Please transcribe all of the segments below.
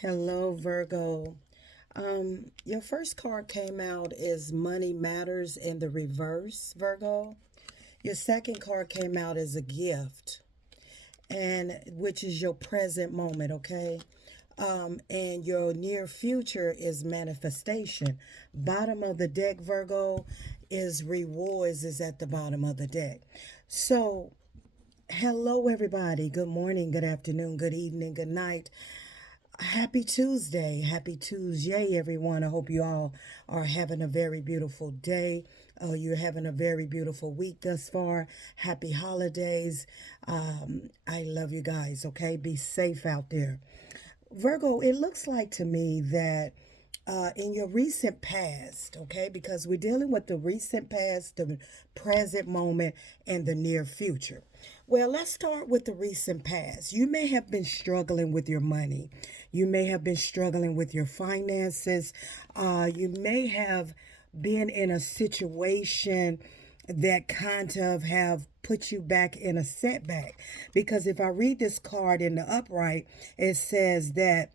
Hello, Virgo. Your first card came out is Money Matters in the reverse, Virgo. Your second card came out as a gift, and which is your present moment, okay? And your near future is manifestation. Bottom of the deck, Virgo, is rewards is at the bottom of the deck. So, hello, everybody. Good morning, good afternoon, good evening, good night. Happy Tuesday. Happy Tuesday, everyone. I hope you all are having a very beautiful day. You're having a very beautiful week thus far. Happy holidays. I love you guys, okay? Be safe out there. Virgo, it looks like to me that in your recent past, okay, because we're dealing with the recent past, the present moment, and the near future. Well, let's start with the recent past. You may have been struggling with your money. You may have been struggling with your finances. You may have been in a situation that kind of have put you back in a setback. Because if I read this card in the upright, it says that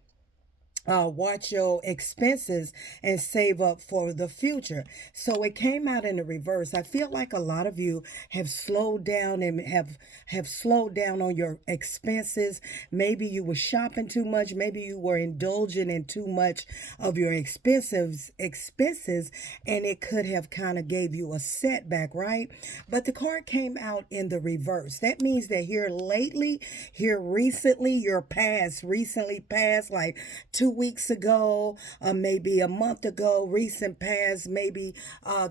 watch your expenses and save up for the future. So it came out in the reverse. I feel like a lot of you have slowed down and have slowed down on your expenses. Maybe you were shopping too much. Maybe you were indulging in too much of your expenses, and it could have kind of gave you a setback, right? But the card came out in the reverse. That means that here lately, here recently, your past, recently past, like 2 weeks ago, maybe a month ago, recent past, maybe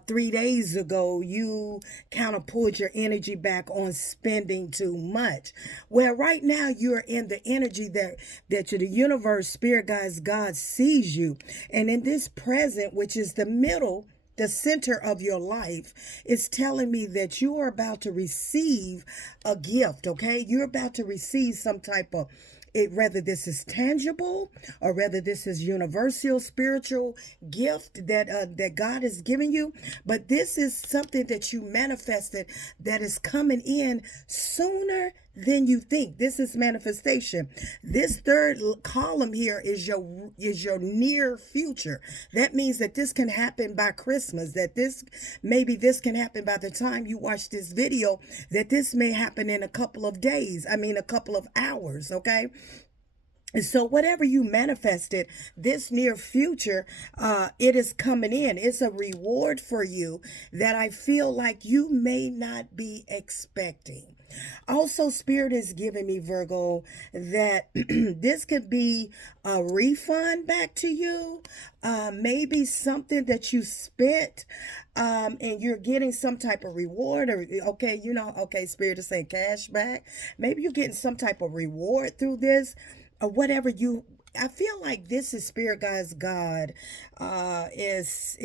3 days ago, you kind of pulled your energy back on spending too much. Well, right now you're in the energy that the universe, spirit guides, God sees you, and in this present, which is the middle, the center of your life, is telling me that you are about to receive a gift, okay? You're about to receive some type of it, whether this is tangible or whether this is universal spiritual gift that God is giving you, but this is something that you manifested that is coming in sooner than you think. This is manifestation. This third column here is your near future. That means that this can happen by Christmas, that this can happen by the time you watch this video, that this may happen in a couple of days, a couple of hours, okay? And so whatever you manifested, this near future, it is coming in. It's a reward for you that I feel like you may not be expecting. Also, Spirit is giving me, Virgo, that this could be a refund back to you. Maybe something that you spent, and you're getting some type of reward, or okay, okay, Spirit is saying cash back. Maybe you're getting some type of reward through this, or whatever you. I feel like this is Spirit Guys God is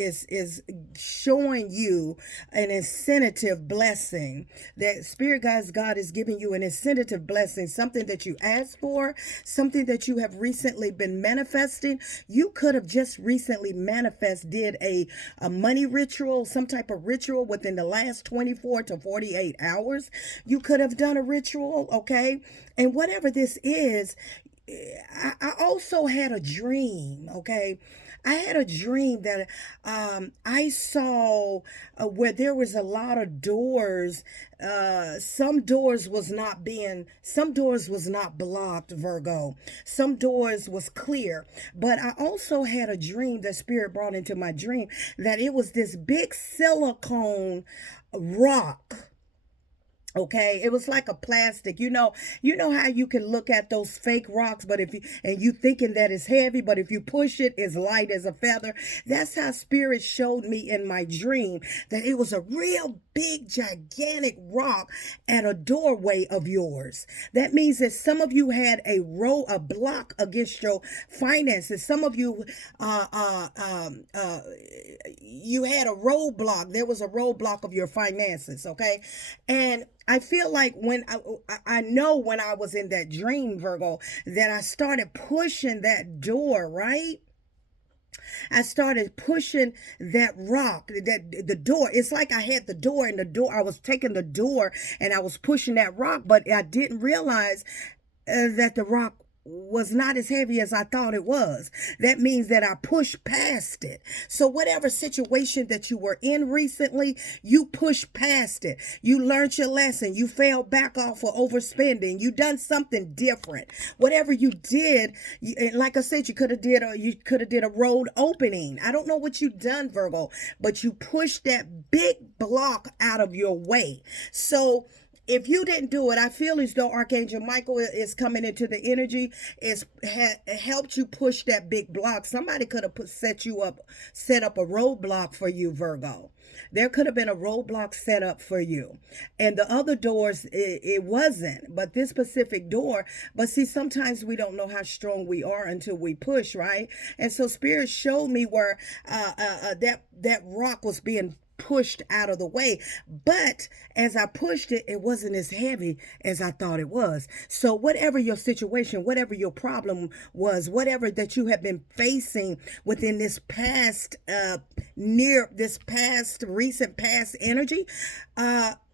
showing you an incentive blessing. That Spirit Guys God is giving you an incentive blessing, something that you asked for, something that you have recently been manifesting. You could have just recently did a money ritual, some type of ritual within the last 24 to 48 hours. You could have done a ritual, okay? And whatever this is, I also had a dream, okay? I had a dream that I saw where there was a lot of doors. Some doors was not blocked, Virgo. Some doors was clear. But I also had a dream that Spirit brought into my dream that it was this big silicone rock. Okay, it was like a plastic. You know how you can look at those fake rocks, but you thinking that it's heavy, but if you push it, it's light as a feather. That's how Spirit showed me in my dream that it was a real big, gigantic rock at a doorway of yours. That means that some of you had a block against your finances. Some of you, you had a roadblock. There was a roadblock of your finances. Okay, and I feel like I know when I was in that dream, Virgo, that I started pushing that door, right? I started pushing that rock, that the door. It's like I had the door, and the door, I was taking the door and I was pushing that rock, but I didn't realize that the rock was not as heavy as I thought it was. That means that I pushed past it. So whatever situation that you were in recently, you pushed past it. You learned your lesson. You fell back off of overspending. You done something different. Whatever you did, like I said, you could have did a road opening. I don't know what you done, Virgo, but you pushed that big block out of your way. So if you didn't do it, I feel as though Archangel Michael is coming into the energy, helped you push that big block. Somebody could have set up a roadblock for you, Virgo. There could have been a roadblock set up for you. And the other doors, it wasn't. But this specific door, but see, sometimes we don't know how strong we are until we push, right? And so Spirit showed me where that rock was being pushed out of the way, but as I pushed it, it wasn't as heavy as I thought it was. So whatever your situation, whatever your problem was, whatever that you have been facing within this recent past energy,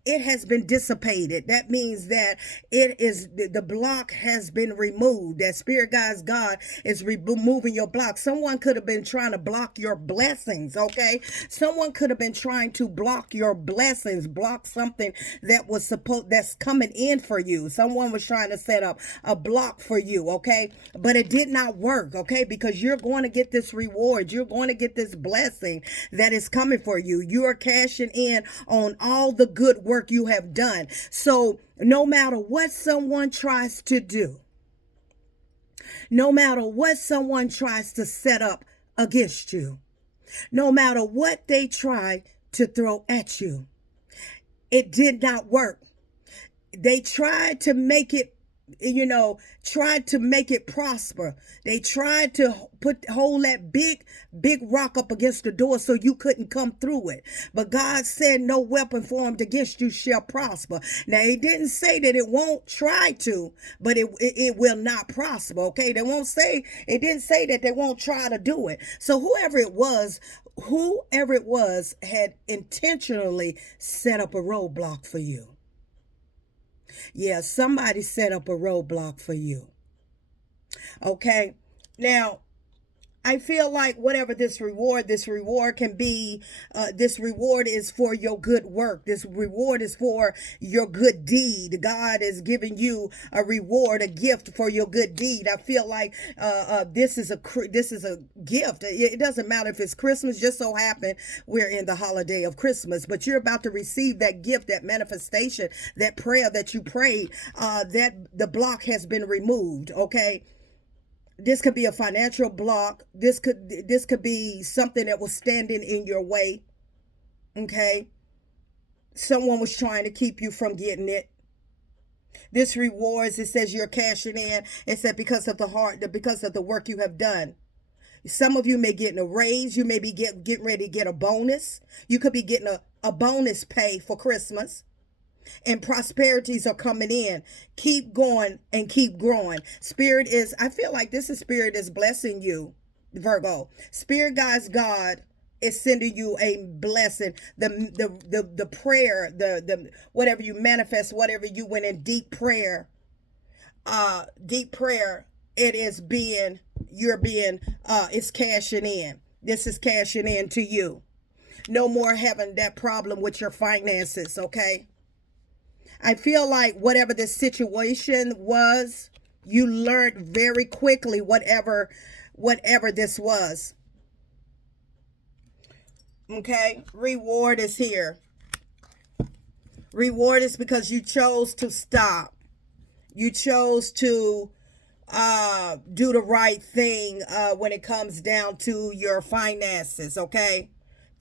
it has been dissipated. That means that the block has been removed. That Spirit Guides God is removing your block. Someone could have been trying to block your blessings, okay? Someone could have been trying to block your blessings, block something that's coming in for you. Someone was trying to set up a block for you, okay? But it did not work, okay? Because you're going to get this reward. You're going to get this blessing that is coming for you. You are cashing in on all the good work you have done. So no matter what someone tries to do, no matter what someone tries to set up against you, no matter what they try to throw at you, it did not work. They tried to make it, tried to make it prosper. They tried to hold that big rock up against the door so you couldn't come through it. But God said, no weapon formed against you shall prosper. Now, He didn't say that it won't try to, but it will not prosper, okay? It didn't say that they won't try to do it. So whoever it was had intentionally set up a roadblock for you. Yeah, somebody set up a roadblock for you. Okay. Now, I feel like whatever this reward can be, this reward is for your good work. This reward is for your good deed. God is giving you a reward, a gift for your good deed. I feel like this is a gift. It doesn't matter if it's Christmas. Just so happen we're in the holiday of Christmas, but you're about to receive that gift, that manifestation, that prayer that you prayed. That the block has been removed. Okay. This could be a financial block. This could be something that was standing in your way. Okay. Someone was trying to keep you from getting it. This rewards, it says you're cashing in. It said because of the work you have done. Some of you may get a raise. You may be getting ready to get a bonus. You could be getting a bonus pay for Christmas. And prosperities are coming in. Keep going and keep growing. I feel like Spirit is blessing you, Virgo. Spirit Guides God is sending you a blessing. The prayer, the whatever you manifest, whatever you went in deep prayer, it's cashing in. This is cashing in to you. No more having that problem with your finances, okay? I feel like whatever the situation was, you learned very quickly whatever this was. Okay? Reward is here. Reward is because you chose to stop. You chose to do the right thing when it comes down to your finances, okay?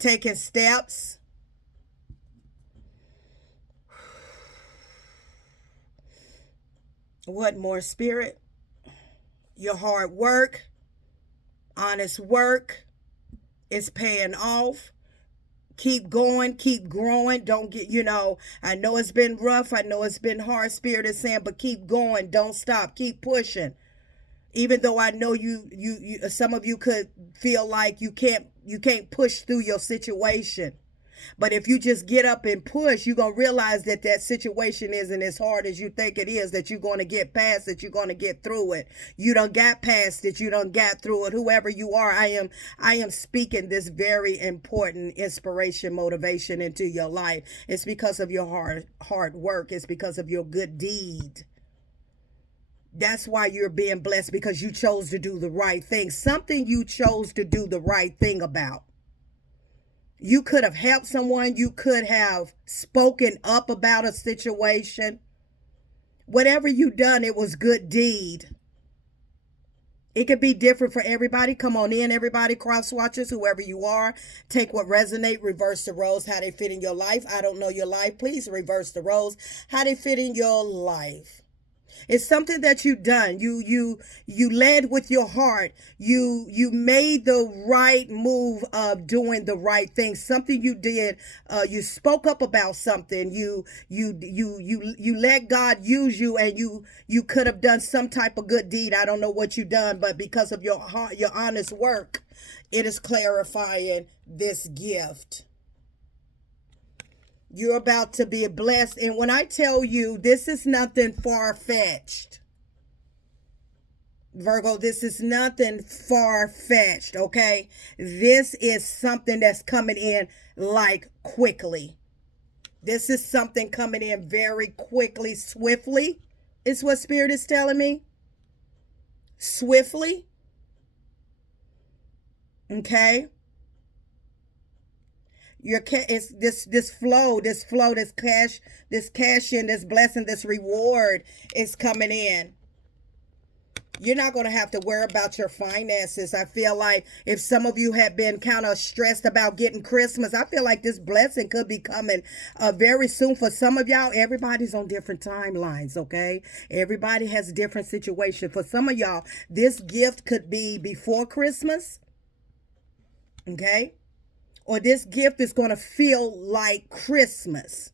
Taking steps. What more, Spirit? Your hard work, honest work is paying off. Keep going, keep growing. Don't get, I know it's been rough. I know it's been hard, Spirit is saying, but keep going. Don't stop. Keep pushing. Even though I know you some of you could feel like you can't push through your situation. But if you just get up and push, you're going to realize that that situation isn't as hard as you think it is, that you're going to get past it. You're going to get through it. You done got past it. You done got through it. Whoever you are, I am speaking this very important inspiration, motivation into your life. It's because of your hard work. It's because of your good deed. That's why you're being blessed, because you chose to do the right thing. Something you chose to do the right thing about. You could have helped someone. You could have spoken up about a situation. Whatever you done, it was good deed. It could be different for everybody. Come on in, everybody, cross watchers, whoever you are. Take what resonate, reverse the roles, how they fit in your life. I don't know your life. Please reverse the roles, how they fit in your life. It's something that you done. You led with your heart. You made the right move of doing the right thing. Something you did. You spoke up about something. You let God use you, and you could have done some type of good deed. I don't know what you done, but because of your heart, your honest work, it is clarifying this gift. You're about to be blessed. And when I tell you, this is nothing far-fetched. Virgo, this is nothing far-fetched, okay? This is something that's coming in like quickly. This is something coming in very quickly, swiftly, is what Spirit is telling me. Swiftly. Okay? It's this flow, this cash in, this blessing, this reward is coming in. You're not going to have to worry about your finances. I feel like if some of you have been kind of stressed about getting Christmas, I feel like this blessing could be coming very soon. For some of y'all, everybody's on different timelines, okay? Everybody has a different situation. For some of y'all, this gift could be before Christmas, okay? Or this gift is going to feel like Christmas.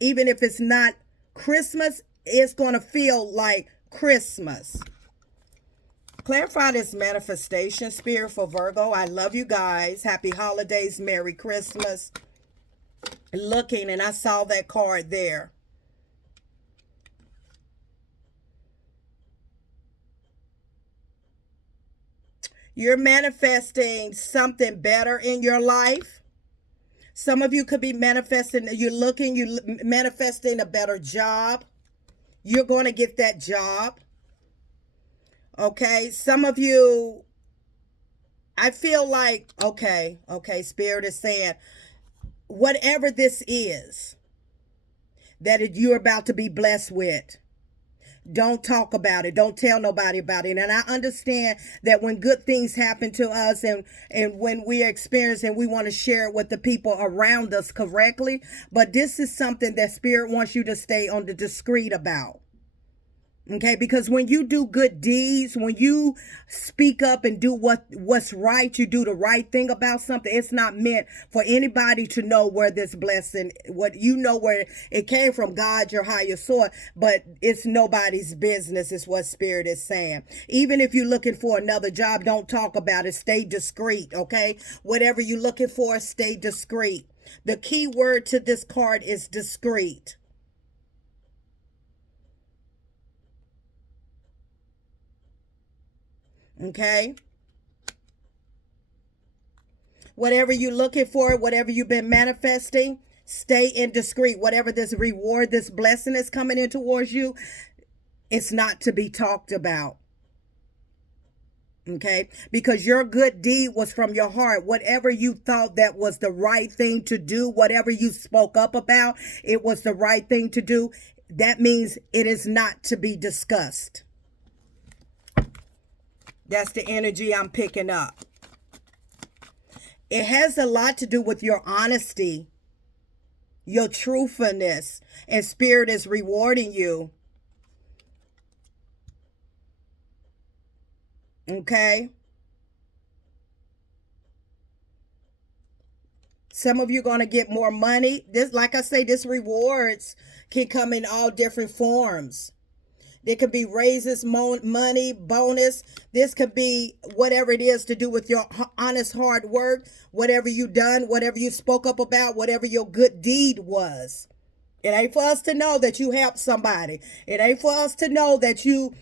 Even if it's not Christmas, it's going to feel like Christmas. Clarify this manifestation, Spirit, for Virgo. I love you guys. Happy holidays. Merry Christmas. Looking, and I saw that card there. You're manifesting something better in your life. Some of you could be manifesting, you're manifesting a better job. You're going to get that job. Okay. Some of you, I feel like, okay, Spirit is saying, whatever this is that you're about to be blessed with, don't talk about it. Don't tell nobody about it. And I understand that when good things happen to us and when we experience and we want to share it with the people around us correctly. But this is something that Spirit wants you to stay on the discreet about. Okay, because when you do good deeds, when you speak up and do what's right, you do the right thing about something, it's not meant for anybody to know where this blessing, where it came from, God, your higher source, but it's nobody's business, is what Spirit is saying. Even if you're looking for another job, don't talk about it. Stay discreet, okay? Whatever you're looking for, stay discreet. The key word to this card is discreet. Okay. Whatever you're looking for, whatever you've been manifesting, stay in discreet. Whatever this reward, this blessing is coming in towards you, it's not to be talked about. Okay. Because your good deed was from your heart. Whatever you thought that was the right thing to do, whatever you spoke up about, it was the right thing to do. That means it is not to be discussed. That's the energy I'm picking up. It has a lot to do with your honesty, your truthfulness, and Spirit is rewarding you. Okay? Some of you are going to get more money. This, like I say, this rewards can come in all different forms. It could be raises, money, bonus. This could be whatever it is to do with your honest hard work, whatever you done, whatever you spoke up about, whatever your good deed was. It ain't for us to know that you helped somebody. It ain't for us to know that you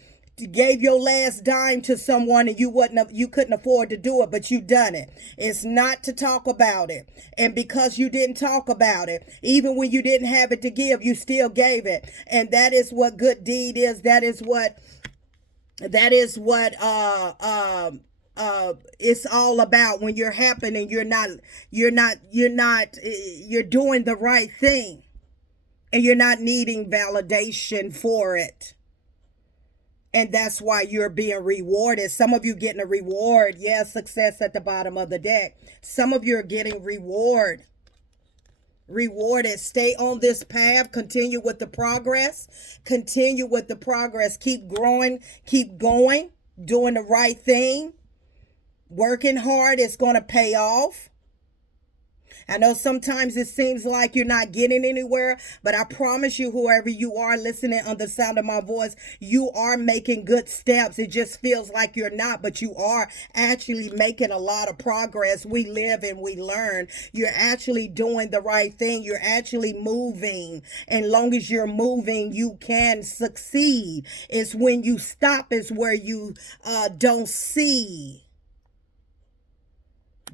gave your last dime to someone and you couldn't afford to do it, but you done it. It's not to talk about it. And because you didn't talk about it, even when you didn't have it to give, you still gave it. And that is what good deed is. That is what it's all about. When you're happening, you're doing the right thing, and you're not needing validation for it. And that's why you're being rewarded. Some of you getting a reward. Yes, success at the bottom of the deck. Some of you are getting rewarded. Stay on this path. Continue with the progress. Continue with the progress. Keep growing. Keep going. Doing the right thing. Working hard. It's going to pay off. I know sometimes it seems like you're not getting anywhere, but I promise you, whoever you are listening on the sound of my voice, you are making good steps. It just feels like you're not, but you are actually making a lot of progress. We live and we learn. You're actually doing the right thing. You're actually moving. And long as you're moving, you can succeed. It's when you stop is where you don't see.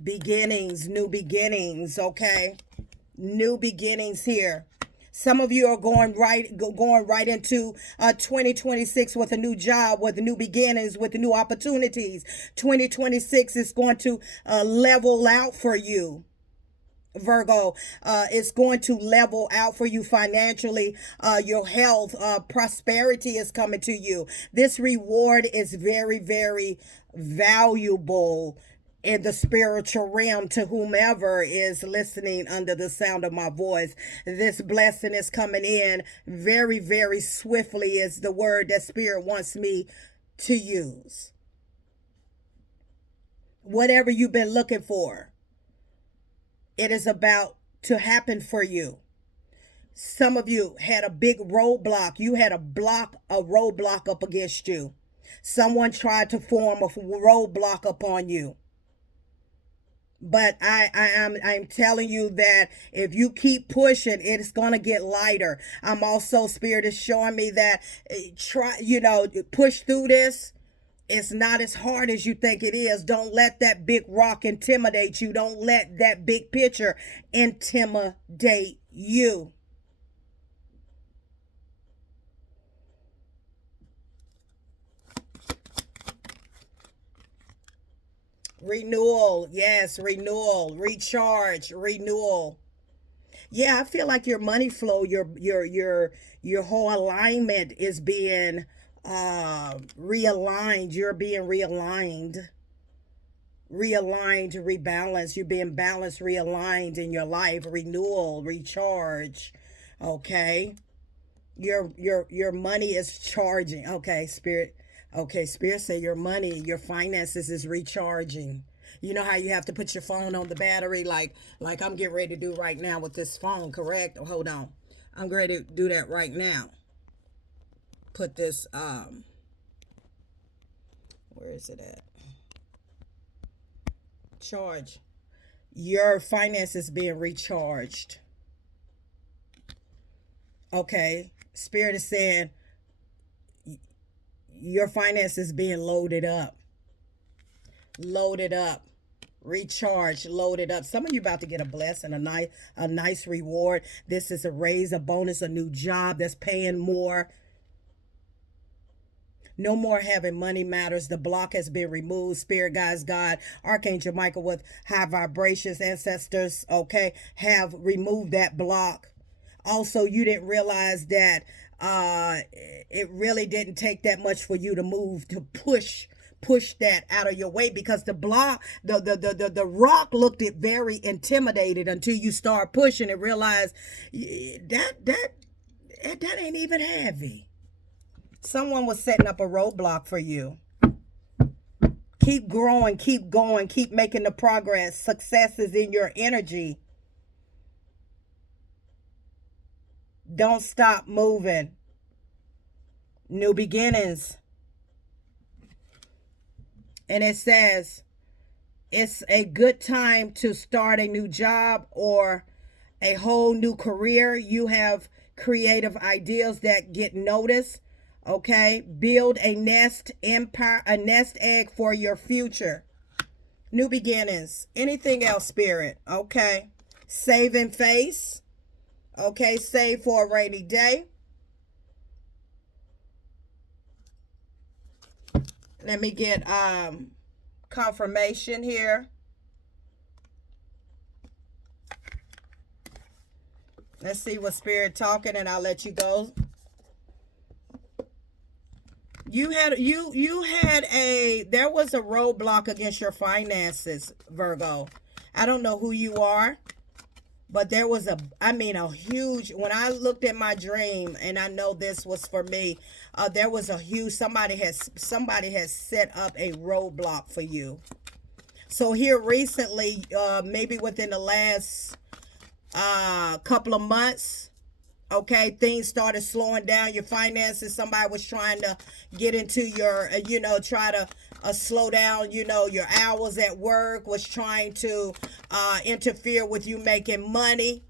Beginnings, new beginnings, okay? New beginnings here. Some of you are going right into 2026 with a new job, with new beginnings, with new opportunities. 2026 is going to level out for you. Virgo, it's going to level out for you financially. Your health, prosperity is coming to you. This reward is very, very valuable in the spiritual realm to whomever is listening under the sound of my voice. This blessing is coming in very, very swiftly, is the word that Spirit wants me to use. Whatever you've been looking for, it is about to happen for you. Some of you had a big roadblock. You had a roadblock up against you. Someone tried to form a roadblock upon you. But I'm telling you that if you keep pushing, it's gonna get lighter. I'm also, Spirit is showing me that push through this. It's not as hard as you think it is. Don't let that big rock intimidate you. Don't let that big picture intimidate you. Renewal, yes, renewal, recharge, renewal. Yeah, I feel like your money flow, your whole alignment is being realigned. You're being realigned, rebalanced. You're being balanced, realigned in your life. Renewal, recharge. Okay, your money is charging. Okay, Spirit. Okay, Spirit say your money, your finances is recharging. You know how you have to put your phone on the battery, like I'm getting ready to do right now with this phone, correct? Oh, hold on. I'm ready to do that right now. Put this, where is it at? Charge. Your finances being recharged. Okay. Spirit is saying your finances being loaded up. Loaded up. Recharge, loaded up. Some of you about to get a blessing, a nice reward. This is a raise, a bonus, a new job that's paying more. No more having money matters. The block has been removed. Spirit guides, God, Archangel Michael with high vibrations, ancestors, okay, have removed that block. Also, you didn't realize that it really didn't take that much for you to move, to push that out of your way, because the block, the rock looked it very intimidated until you start pushing and realize that ain't even heavy. Someone was setting up a roadblock for you. Keep growing, keep going, keep making the progress. Success is in your energy. Don't stop moving. New beginnings. And it says it's a good time to start a new job or a whole new career. You have creative ideas that get noticed. Okay. Build a nest empire, a nest egg for your future. New beginnings. Anything else, Spirit? Okay. Saving face. Okay. Save for a rainy day. Let me get confirmation here. Let's see what Spirit talking, and I'll let you go. There was a roadblock against your finances, Virgo. I don't know who you are, but there was a huge, when I looked at my dream, and I know this was for me, there was a huge, somebody has set up a roadblock for you. So here recently, maybe within the last couple of months, okay, things started slowing down. Your finances, somebody was trying to get into your, try to slow down, your hours at work, was trying to interfere with you making money.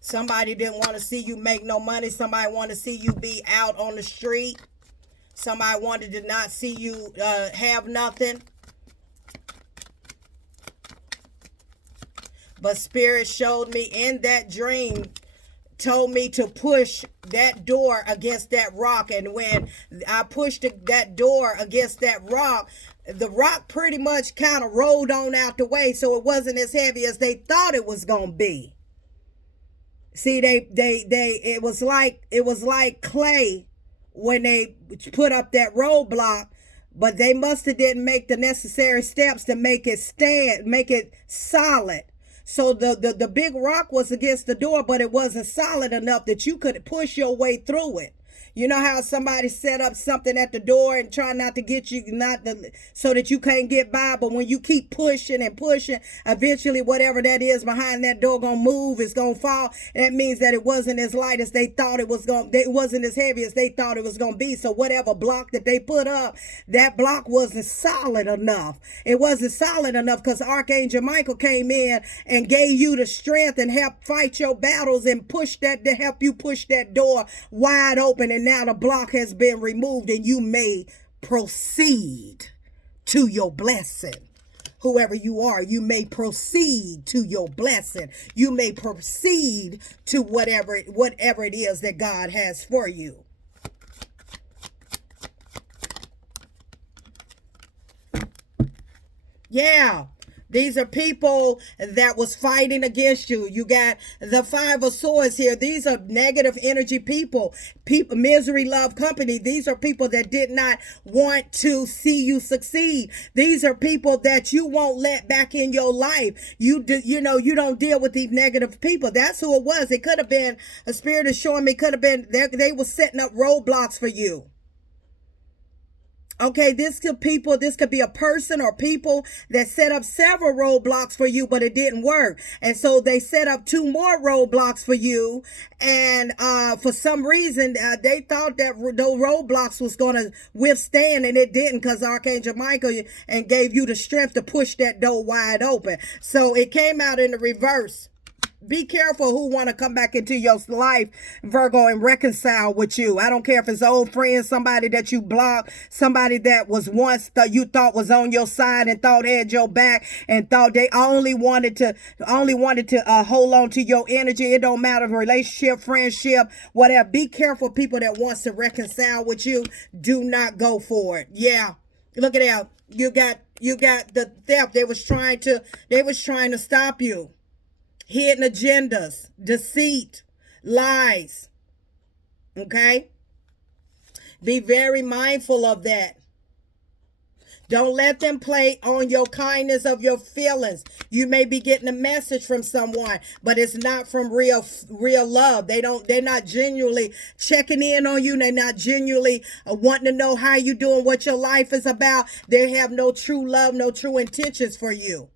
Somebody didn't want to see you make no money. Somebody wanted to see you be out on the street. Somebody wanted to not see you have nothing. But Spirit showed me in that dream, told me to push that door against that rock. And when I pushed that door against that rock, the rock pretty much kind of rolled on out the way. So it wasn't as heavy as they thought it was going to be. See, it was like clay when they put up that roadblock, but they must have didn't make the necessary steps to make it stand, make it solid. So the big rock was against the door, but it wasn't solid enough that you could push your way through it. You know how somebody set up something at the door and try not to get you, so that you can't get by, but when you keep pushing and pushing, eventually whatever that is behind that door gonna move, it's gonna fall. That means that it wasn't as light as they thought it was it wasn't as heavy as they thought it was gonna be. So whatever block that they put up, that block wasn't solid enough. It wasn't solid enough because Archangel Michael came in and gave you the strength and helped fight your battles and push that, to help you push that door wide open. And now the block has been removed and you may proceed to your blessing. Whoever you are, you may proceed to your blessing. You may proceed to whatever it is that God has for you. Yeah. These are people that was fighting against you. You got the Five of Swords here. These are negative energy people. Misery, love, company. These are people that did not want to see you succeed. These are people that you won't let back in your life. You don't deal with these negative people. That's who it was. It could have been, a spirit is showing me, could have been, they were setting up roadblocks for you. Okay, this could be a person or people that set up several roadblocks for you, but it didn't work. And so they set up 2 more roadblocks for you. And for some reason, they thought that those roadblocks was going to withstand, and it didn't, because Archangel Michael and gave you the strength to push that door wide open. So it came out in the reverse. Be careful who want to come back into your life, Virgo, and reconcile with you. I don't care if it's old friends, somebody that you blocked, somebody that was once you thought was on your side and thought had your back and thought they only wanted to hold on to your energy. It don't matter, relationship, friendship, whatever. Be careful people that wants to reconcile with you. Do not go for it. Yeah. Look at that. You got the theft. They was trying to stop you. Hidden agendas, deceit, lies. Okay? Be very mindful of that. Don't let them play on your kindness of your feelings. You may be getting a message from someone, but it's not from real love. They're not genuinely checking in on you. They're not genuinely wanting to know how you doing, what your life is about. They have no true love, no true intentions for you.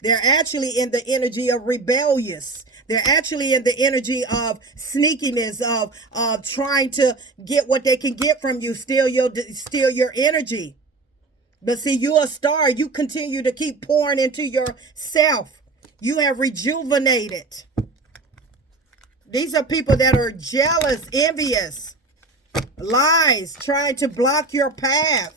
They're actually in the energy of rebellious. They're actually in the energy of sneakiness, of trying to get what they can get from you, steal your energy. But see, you're a star. You continue to keep pouring into yourself. You have rejuvenated. These are people that are jealous, envious, lies, trying to block your path.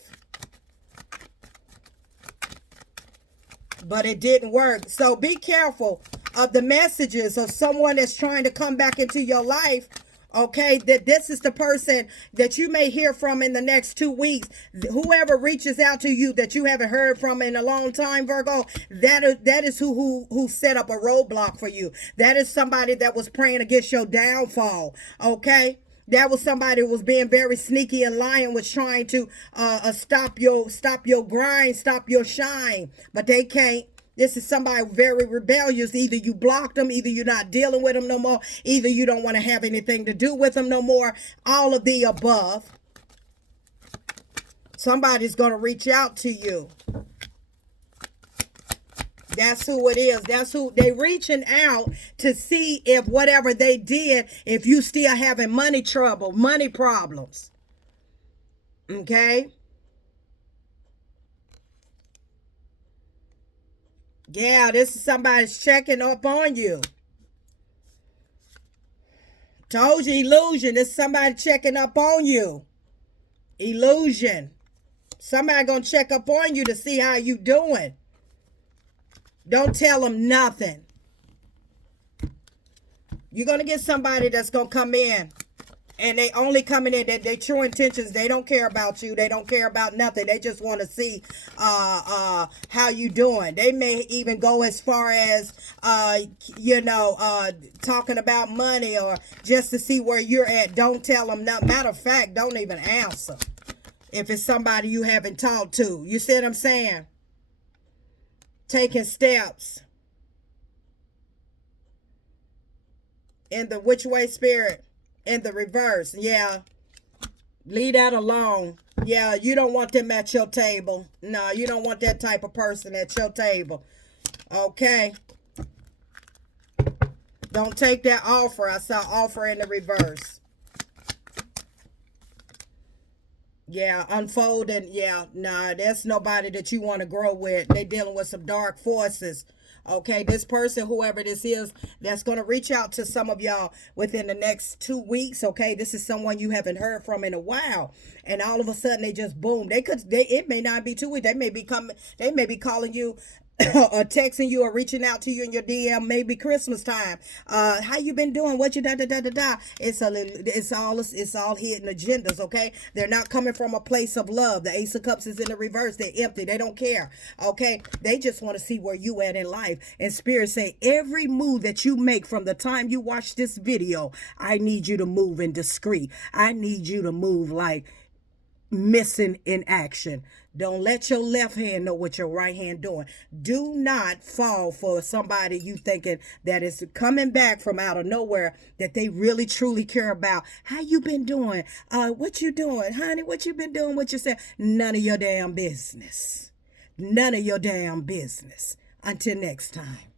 But it didn't work. So be careful of the messages of someone that's trying to come back into your life. Okay, that this is the person that you may hear from in the next 2 weeks. Whoever reaches out to you that you haven't heard from in a long time, Virgo, that is who set up a roadblock for you. That is somebody that was praying against your downfall. Okay. That was somebody who was being very sneaky and lying, was trying to stop your grind, stop your shine, but they can't. This is somebody very rebellious. Either you blocked them, either you're not dealing with them no more, either you don't want to have anything to do with them no more. All of the above. Somebody's going to reach out to you. That's who it is. That's who they reaching out to see if whatever they did, if you still having money trouble, money problems. Okay. Yeah, this is somebody's checking up on you. Told you, illusion. This is somebody checking up on you. Illusion. Somebody gonna check up on you to see how you doing. Don't tell them nothing. You're going to get somebody that's going to come in. And they only coming in, their true intentions, they don't care about you. They don't care about nothing. They just want to see how you doing. They may even go as far as, talking about money or just to see where you're at. Don't tell them nothing. Matter of fact, don't even answer if it's somebody you haven't talked to. You see what I'm saying? Taking steps in the which way spirit, in the reverse. Yeah, leave that alone. Yeah, you don't want them at your table. No, you don't want that type of person at your table. Okay, don't take that offer. I saw offer in the reverse. Yeah, unfolding. Yeah, nah, that's nobody that you want to grow with. They dealing with some dark forces. Okay, this person, whoever this is, that's going to reach out to some of y'all within the next 2 weeks. Okay, this is someone you haven't heard from in a while, and all of a sudden they just boom. It may not be 2 weeks. They may be calling you or texting you or reaching out to you in your DM, maybe Christmas time. How you been doing? What you da. It's all hidden agendas, okay? They're not coming from a place of love. The Ace of Cups is in the reverse. They're empty. They don't care. Okay? They just want to see where you at in life. And Spirit say, every move that you make from the time you watch this video, I need you to move in discreet. I need you to move like missing in action. Don't let your left hand know what your right hand doing. Do not fall for somebody you thinking that is coming back from out of nowhere that they really truly care about. How you been doing? What you doing, honey? What you been doing with yourself? None of your damn business. None of your damn business. Until next time.